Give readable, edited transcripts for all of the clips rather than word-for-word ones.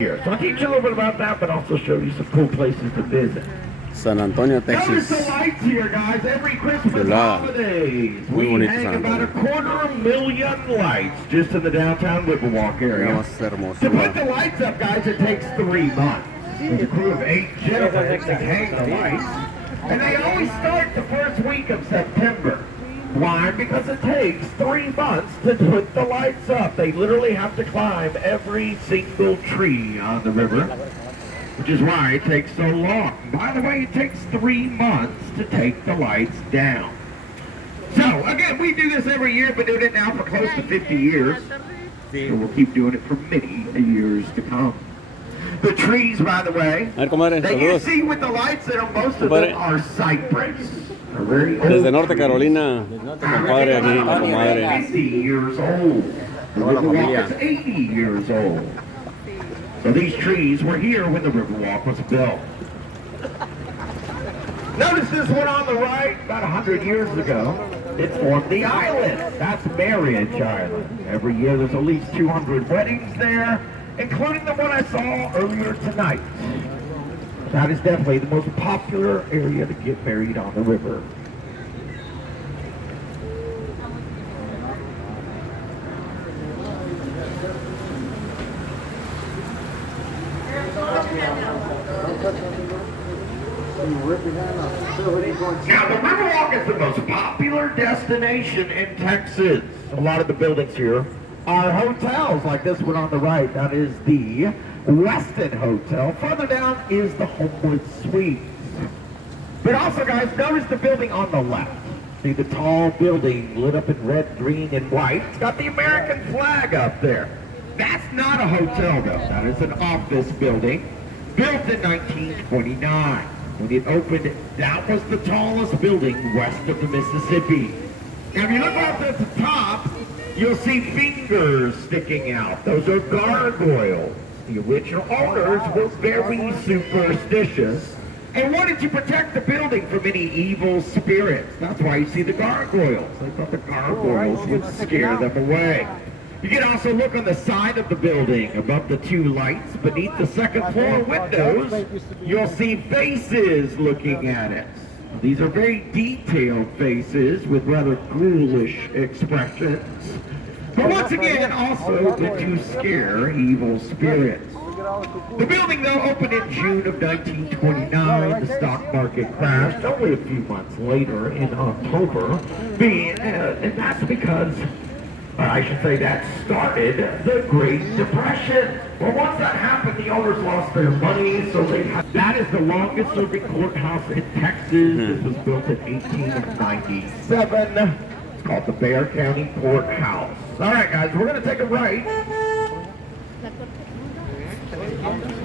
here. So I'll teach you a little bit about that, but also show you some cool places to visit. San Antonio, Notice Texas. the lights here, guys. Every Christmas Chulada. holidays, Muy we bonito hang San about Antonio. 250,000 lights just in the downtown Riverwalk area. Vamos a hacer To put hermosura. the lights up, guys, it takes 3 months. There's a crew of 8 gentlemen that hang the lights, and they always start the first week of September. Why? Because it takes 3 months to put the lights up. They literally have to climb every single tree on the river, which is why it takes so long. By the way, it takes 3 months to take the lights down. So, again, we do this every year, but doing it now for close to 50 years. So we'll keep doing it for many years to come. The trees, by the way, A ver, comadre, that you saludos. see with the lights in them, most of Compadre. them are cypress. They're very old Desde Norte trees. Carolina, compadre, aquí, la comadre. 50 years old. The Toda la Riverwalk familia. is 80 years old. So these trees were here when the Riverwalk was built. Notice this one on the right, about 100 years ago. It formed the island. That's Marriage Island. Every year there's at least 200 weddings there, including the one I saw earlier tonight. That is definitely the most popular area to get married on the river. Now, the Riverwalk is the most popular destination in Texas. A lot of the buildings here are hotels, like this one on the right. That is the Westin Hotel. Further down is the Homewood Suites. But also, guys, notice the building on the left. See the tall building lit up in red, green, and white? It's got the American flag up there. That's not a hotel, though. That is an office building built in 1929. When it opened, that was the tallest building west of the Mississippi. Now, if you look up at the top, you'll see fingers sticking out. Those are gargoyles. The original owners were very superstitious and wanted to protect the building from any evil spirits. That's why you see the gargoyles. They thought the gargoyles would scare them away. You can also look on the side of the building above the 2 lights. Beneath the second floor windows, you'll see faces looking at it. These are very detailed faces with rather ghoulish expressions. But once again, also meant to scare evil spirits. The building, though, opened in June of 1929. The stock market crashed only a few months later in October. And that's because, I should say, that started the Great Depression. Well, once that happened, the owners lost their money, so that is the longest serving courthouse in Texas. This was built in 1897. It's called the Bexar County Courthouse. All right, guys, we're going to take a right.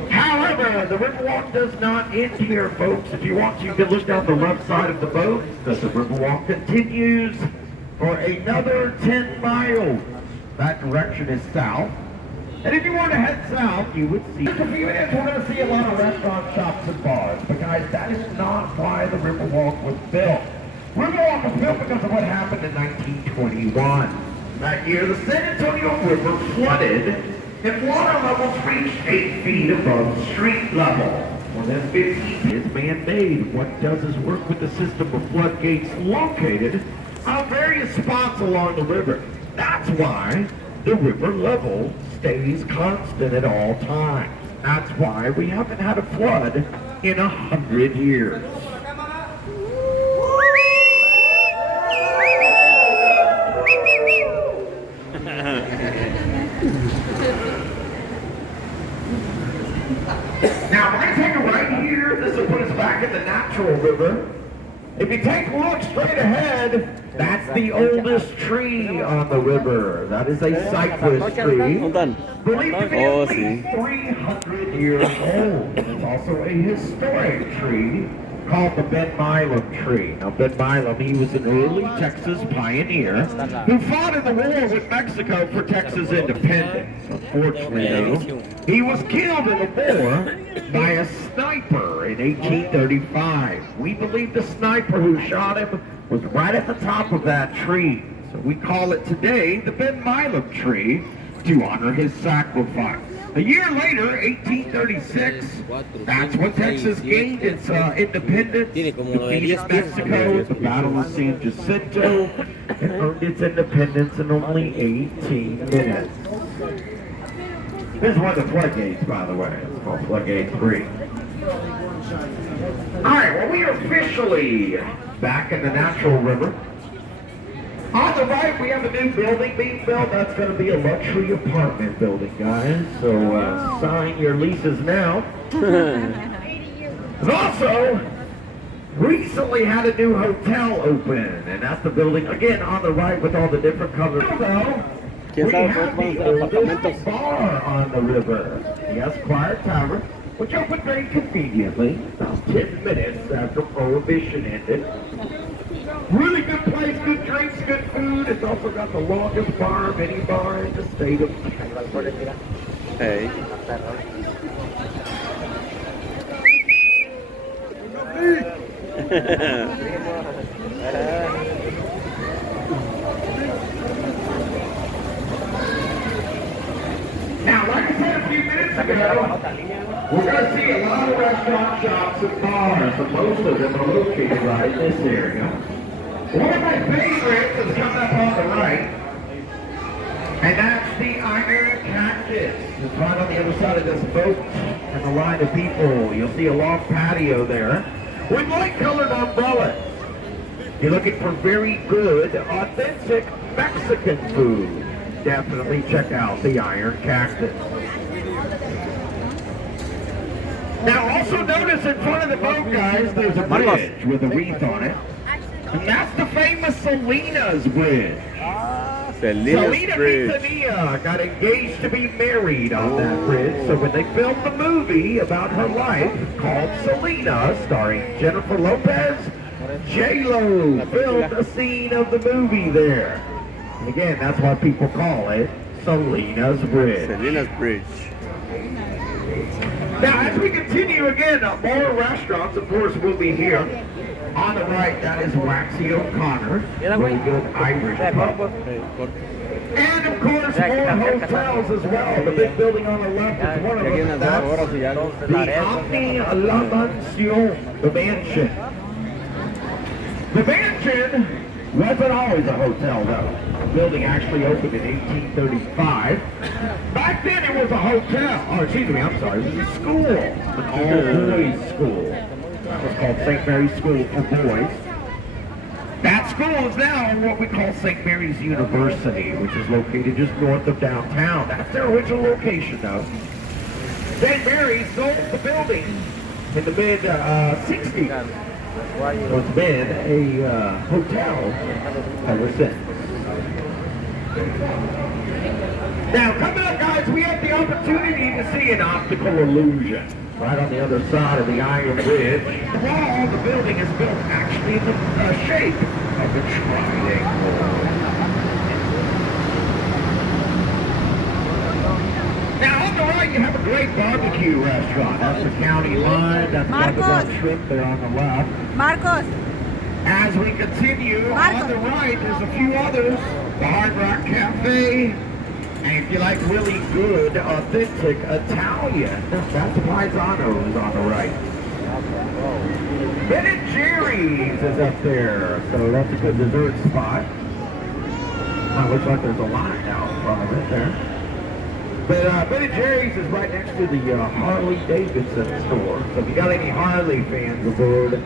However, the Riverwalk does not end here, folks. If you want to, you can look down the left side of the boat. The Riverwalk continues for another 10 miles. That direction is south. And if you want to head south, you would see, in a few minutes, we're going to see a lot of restaurant shops and bars. But guys, that is not why the Riverwalk was built. Riverwalk was built because of what happened in 1921. That year, the San Antonio River flooded, and water levels reached 8 feet above street level. More than 15 is man-made. What does is work with the system of floodgates located on various spots along the river. That's why the river level stays constant at all times. That's why we haven't had a flood in 100 years. Now, we're going to take a right here. This will put us back in the natural river. If you take a look straight ahead, that's the oldest tree on the river. That is a cypress tree. Believed to be at least 300 years old. It's also a historic tree called the Ben Milam tree. Now, Ben Milam, he was an early Texas pioneer who fought in the war with Mexico for Texas independence. Unfortunately, though, he was killed in the war by a sniper in 1835. We believe the sniper who shot him was right at the top of that tree. So we call it today the Ben Milam tree to honor his sacrifice. A year later, 1836, that's when Texas gained its independence, defeated Mexico at the Battle of San Jacinto, and earned its independence in only 18 minutes. This is one of the floodgates, by the way. It's called Floodgate 3. Alright, well, we are officially back in the natural river. On the right, we have a new building being built. That's going to be a luxury apartment building, guys. So sign your leases now. It's also recently had a new hotel open, and that's the building, again, on the right with all the different colors. We have the oldest bar on the river. Yes, Quiet Tavern, which opened very conveniently, about 10 minutes after Prohibition ended. Really good place, good drinks, good food. It's also got the longest bar, mini bar in the state of California. Hey. Now, like I said a few minutes ago, we're going to see a lot of restaurant shops and bars, and most of them are located right in this area. One of my favorites is coming up on the right, and that's the Iron Cactus. It's right on the other side of this boat, and the line of people. You'll see a long patio there with light-colored umbrellas. You're looking for very good, authentic Mexican food. Definitely check out the Iron Cactus. Now, also notice in front of the boat, guys, there's a bridge with a wreath on it. And that's the famous Salinas Bridge. Selena Quintanilla got engaged to be married on that bridge. So when they filmed the movie about her life called Selena, starring Jennifer Lopez, J-Lo filmed a scene of the movie there. And again, that's why people call it Salinas Bridge. Salinas Bridge. Now, as we continue again, more restaurants, of course, will be here. On the right, that is Waxy O'Connor's, really good Irish pub. And, of course, more hotels as well. The big building on the left is one of them. That's the Omni La Mansion, the mansion. The mansion wasn't always a hotel, though. The building actually opened in 1835. Back then, it was a hotel. Oh, excuse me, I'm sorry. It was a school, an all-boys school. That was called St. Mary's School for Boys. That school is now what we call St. Mary's University, which is located just north of downtown. That's their original location, though. St. Mary's sold the building in the mid-60s. So it's been a hotel ever since. Now, coming up, guys, we have the opportunity to see an optical illusion right on the other side of the Iron Bridge. The wall of the building is built actually in the shape of a triangle. Now, on the right, you have a great barbecue restaurant. That's the county line. That's Marcos. Shrimp there on the left. Marcos. As we continue, on the right, there's a few others. The Rainforest Cafe. And if you like really good, authentic Italian, that's Paisano's on the right. Ben & Jerry's is up there, so that's a good dessert spot. Looks like there's a line out in front of it there. But Ben & Jerry's is right next to the Harley Davidson store. So if you got any Harley fans aboard,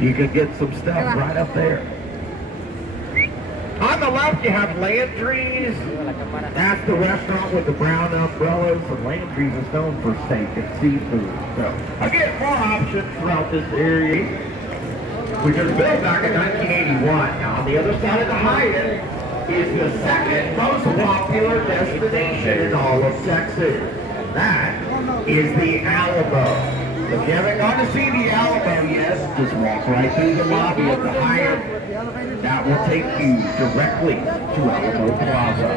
you can get some stuff right up there. On the left, you have Landry's. That's the restaurant with the brown umbrellas. And Landry's is known for steak and seafood. So, again, more options throughout this area. Which was built back in 1981. Now, on the other side of the Hyatt is the second most popular destination in all of Texas. That is the Alamo. If you haven't gone to see the Alamo yet, just walk right through the lobby of the Hyatt. That will take you directly to Alamo Plaza.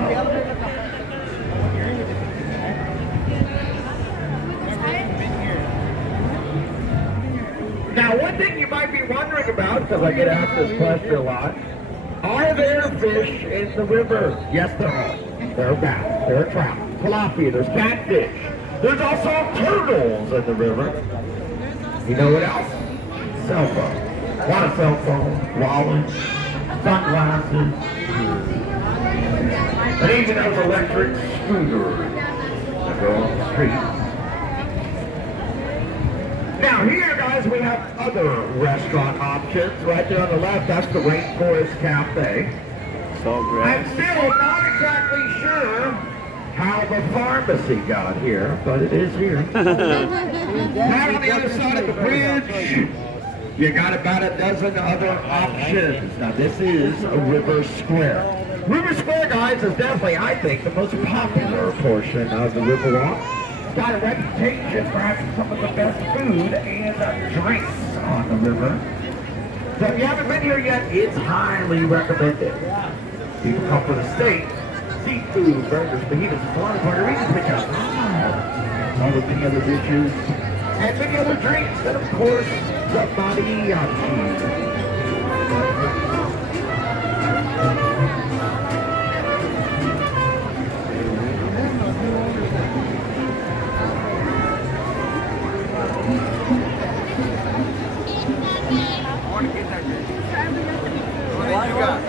Now, one thing you might be wondering about, because I get asked this question a lot, are there fish in the river? Yes, there are. They're back. They're trout. tilapia, there's catfish. There's also turtles in the river. You know what else? Cell phone. A lot of cell phones, wallets, sunglasses, and even those electric scooters that go on the street. Now here, guys, we have other restaurant options. Right there on the left, that's the Rainforest Cafe. So great. I'm still not exactly sure how the pharmacy got here, but it is here. Right on the other side of the bridge, you got about a dozen other options. Now this is a River Square. River Square, guys, is definitely, I think, the most popular portion of the Riverwalk. It's got a reputation for having some of the best food and drinks on the river. So if you haven't been here yet, it's highly recommended. People come for the steak, seafood, burgers, fajitas, salami, margaritas, pick up all the many other dishes, and many other drinks, and of course, the mariachi.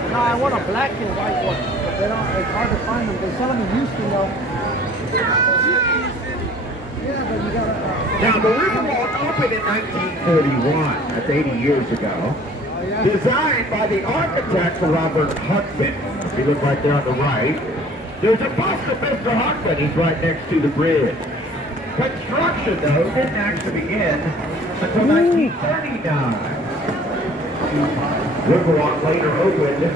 No, I want a black and white one. But they don't, it's hard to find them. They sell them in Houston though. Yeah, but you gotta... Now, the Riverwalk opened in 1941, that's 80 years ago. Designed by the architect Robert Huckman. If you look right there on the right, there's a bust of Mr. Huckman. He's right next to the bridge. Construction, though, didn't actually begin until 1939. Riverwalk later opened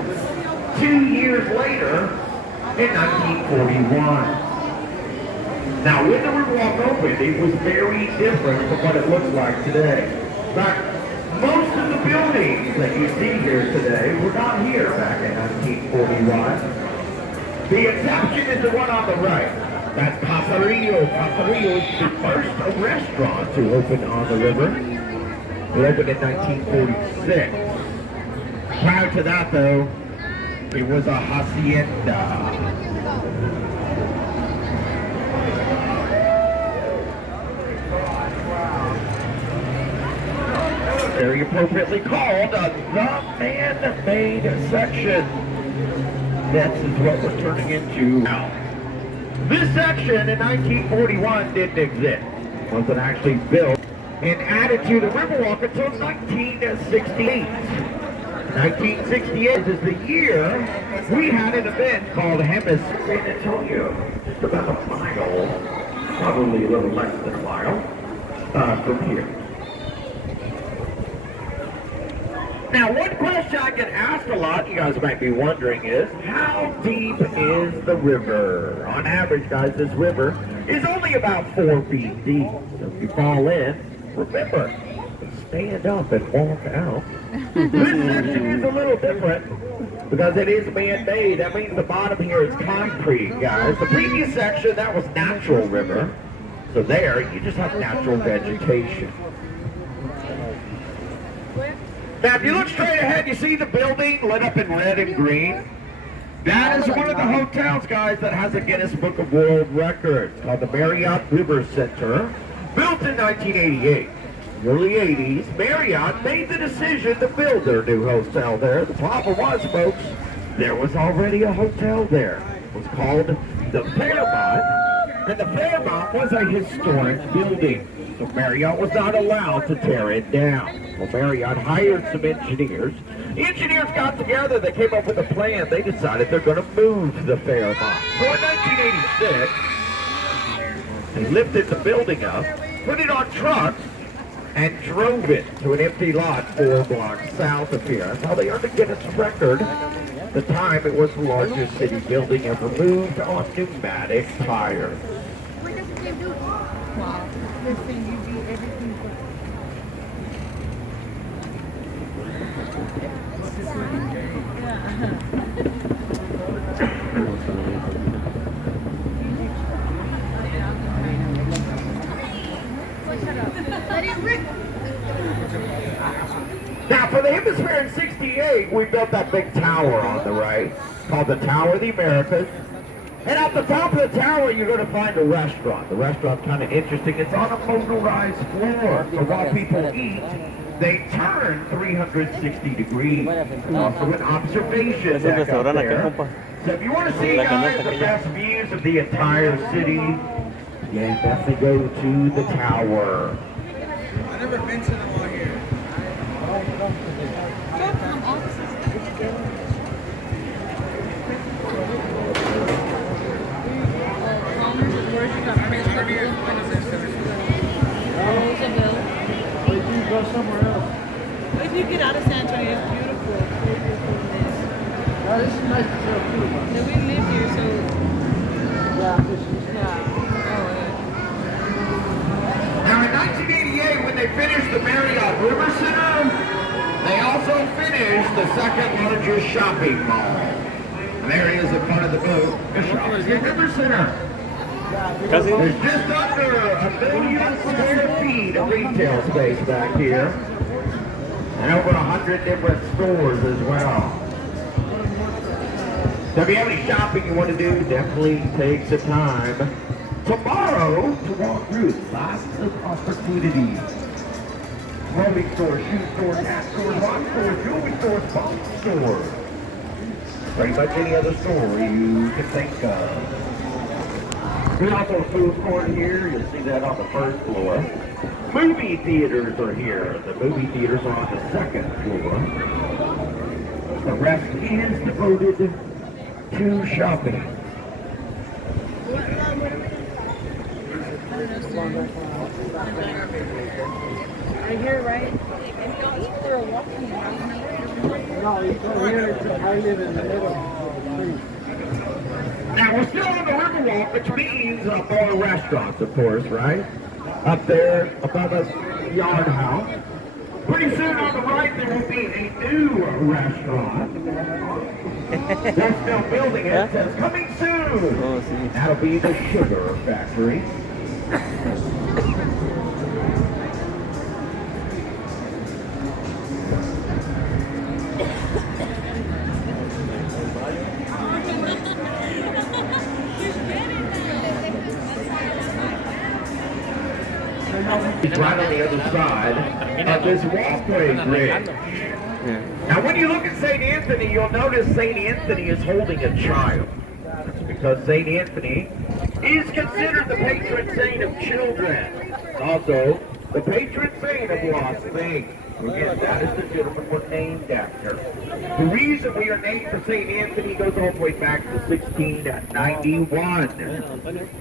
2 years later in 1941. Now, when the Riverwalk opened, it was very different from what it looks like today. In fact, most of the buildings that you see here today were not here back in 1941. The exception is the one on the right. That's Barrios. Barrios is the first restaurant to open on the river. It opened in 1946. Prior to that, though, it was a hacienda. Very appropriately called the man-made section. This is what we're turning into now. This section in 1941 didn't exist. It wasn't actually built and added to the Riverwalk until 1968. 1968 is the year we had an event called Hemisphere San Antonio, just about a mile, probably a little less than a mile, from here. Now, one question I get asked a lot, you guys might be wondering, is how deep is the river? On average, guys, this river is only about 4 feet deep. So if you fall in, remember, stand up and walk out. This section is a little different because it is man-made. That means the bottom here is concrete, guys. The previous section, that was natural river. So there, you just have natural vegetation. Now, if you look straight ahead, you see the building lit up in red and green. That is one of the hotels, guys, that has a Guinness Book of World Records called the Marriott River Center, built in 1988. In the early 80s, Marriott made the decision to build their new hotel there. The problem was, folks, there was already a hotel there. It was called the Fairmont, and the Fairmont was a historic building. So Marriott was not allowed to tear it down. Well, Marriott hired some engineers. The engineers got together, they came up with a plan. They decided they're going to move the Fairmont. So in 1986, they lifted the building up, put it on trucks, and drove it to an empty lot 4 blocks south of here. That's how they earned a Guinness record. At the time, it was the largest city building ever moved on pneumatic tires. Wow. Listen, you do everything for... Now, for the Hemisphere in '68, we built that big tower on the right, called the Tower of the Americas. And at the top of the tower, you're going to find a restaurant. The restaurant's kind of interesting. It's on a motorized floor. So while people eat, they turn 360 degrees. Also an observation deck up there. So if you want to see, guys, the best views of the entire city, yeah, definitely go to the tower. I've never been to the one here. Go somewhere else. If you get out of San Antonio, it's beautiful. It's really beautiful. Oh, this is nice to too. So we live here, so Yeah, this is Now in 1988, when they finished the Marriott River Center, they also finished the second largest shopping mall. And there it is in front of the booth, the Shopping River Center. Casi. There's just under 1 million square feet of retail space back here. And over 100 different stores as well. So if you have any shopping you want to do, definitely take the time tomorrow to walk through. Lots of opportunities. Clothing stores, shoe stores, hat stores, watch stores, jewelry stores, phone stores. Pretty much any other store you can think of. There's also a food court here. You'll see that on the first floor. Movie theaters are here. The movie theaters are on the second floor. The rest is devoted to shopping. right here, right? And we all eat there walking around. No, here I live in the middle. Now we're still on the Riverwalk, which means more restaurants, of course, right? Up there above us, Yard House. Pretty soon on the right there will be a new restaurant. They're still building it. It says coming soon. That'll be the Sugar Factory. Right on the other side of this walkway bridge. Now when you look at St. Anthony, you'll notice St. Anthony is holding a child. That's because St. Anthony is considered the patron saint of children. Also, the patron saint of Las Vegas. Again, that is the gentleman we're named after. The reason we are named for St. Anthony goes all the way back to 1691.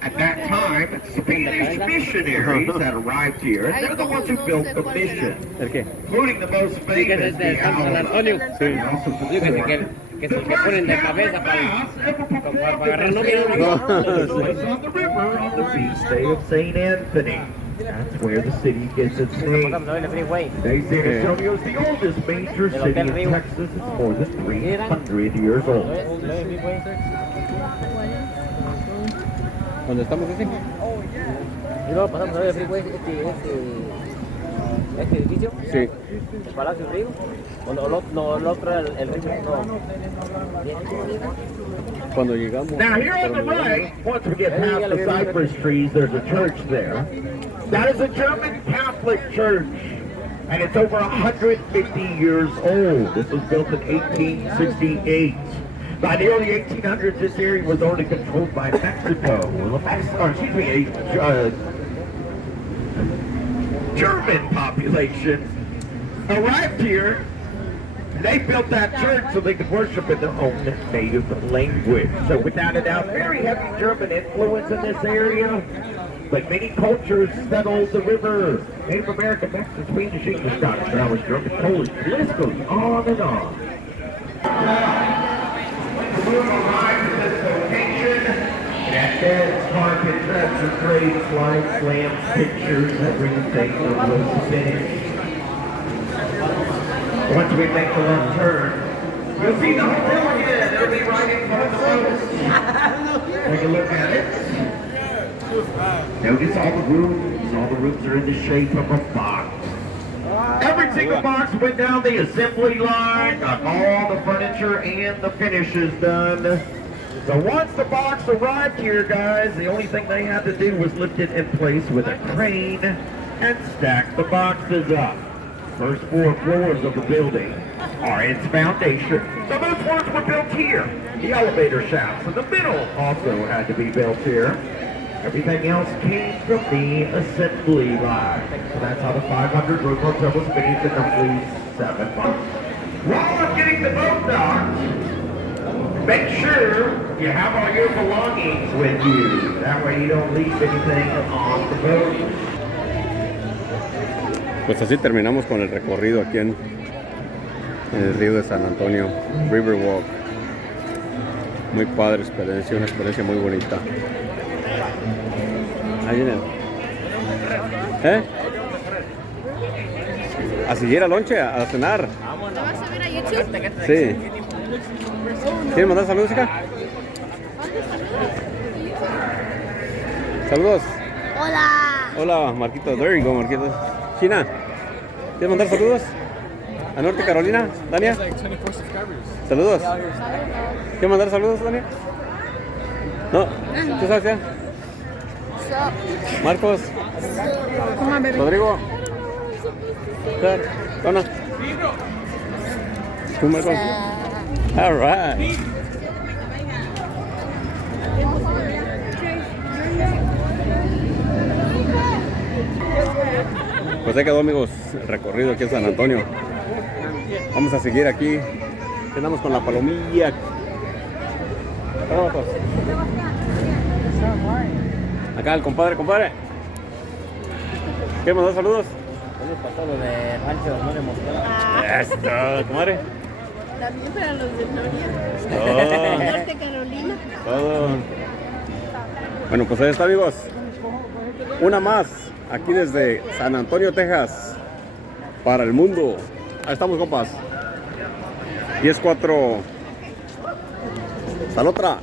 At that time, Spanish missionaries that arrived here, they're the ones who built the mission, including the most famous, the Que se le ponen de cabeza para agarrar novia. on the river on the feast day of St. Anthony. That's where the city gets its name. Today, San Antonio is the oldest major city in Texas. It's more than 300 years old. ¿Dónde estamos ese? Y luego pasamos a ver el freeway, este edificio. Sí. El Palacio del Río. O no, el otro, el río. No. Cuando llegamos. Now here on the right, once we get past the cypress trees, there's a church there. That is a German Catholic church, and it's over 150 years old. This was built in 1868. By the early 1800s, this area was only controlled by Mexico. German population arrived here. They built that church so they could worship in their own native language. So without a doubt, very heavy German influence in this area. But many cultures settled the river. Native American, Mexican, Swedish, English, Scottish, Irish, German, Polish. The list goes on and on. The room arrived at this location. That beds, carpet, dresser, drapes, lights, lamps, pictures, everything was finished. Once we make the left turn, you'll see the hotel again. It'll be right in front of the boat. Take a look at it. Notice all the rooms. All the rooms are in the shape of a box. Every single box went down the assembly line, got all the furniture and the finishes done. So once the box arrived here, guys, the only thing they had to do was lift it in place with a crane and stack the boxes up. First 4 floors of the building are its foundation. So those floors were built here. The elevator shafts in the middle also had to be built here. Everything else came from the assembly line. So that's how the 500-room hotel was finished in roughly 7 months. While I'm getting the boat docked, make sure you have all your belongings with you. That way you don't leave anything on the boat. Pues así terminamos con el recorrido aquí en el río de San Antonio, Riverwalk. Muy padre experiencia, una experiencia muy bonita. Ahí vienen. ¿Eh? A seguir al lonche, a cenar. ¿Te vas a ver a YouTube? Sí. ¿Quieres mandar saludos, hija? Saludos. Hola. Hola, Marquito. There you go, Marquito. China, ¿quieres mandar saludos? ¿A Norte Carolina? ¿Dania? Saludos. ¿Quieres mandar saludos, Dania? No, ¿tú sabes qué? Marcos. Rodrigo. Donna. ¿Tú, Marcos? All right. Pues ahí quedó, amigos, el recorrido aquí en San Antonio. Vamos a seguir aquí. Quedamos con la palomilla. Vamos. Acá el compadre. ¿Qué mandó saludos? Saludos para todos los de Rancho, no le mostró. Esto, comadre. También para los de Gloria. Oh, Norte Carolina. todo. Bueno, pues ahí está, amigos. Una más, aquí desde San Antonio, Texas, para el mundo. Ahí estamos, compas. 10-4. Hasta la otra.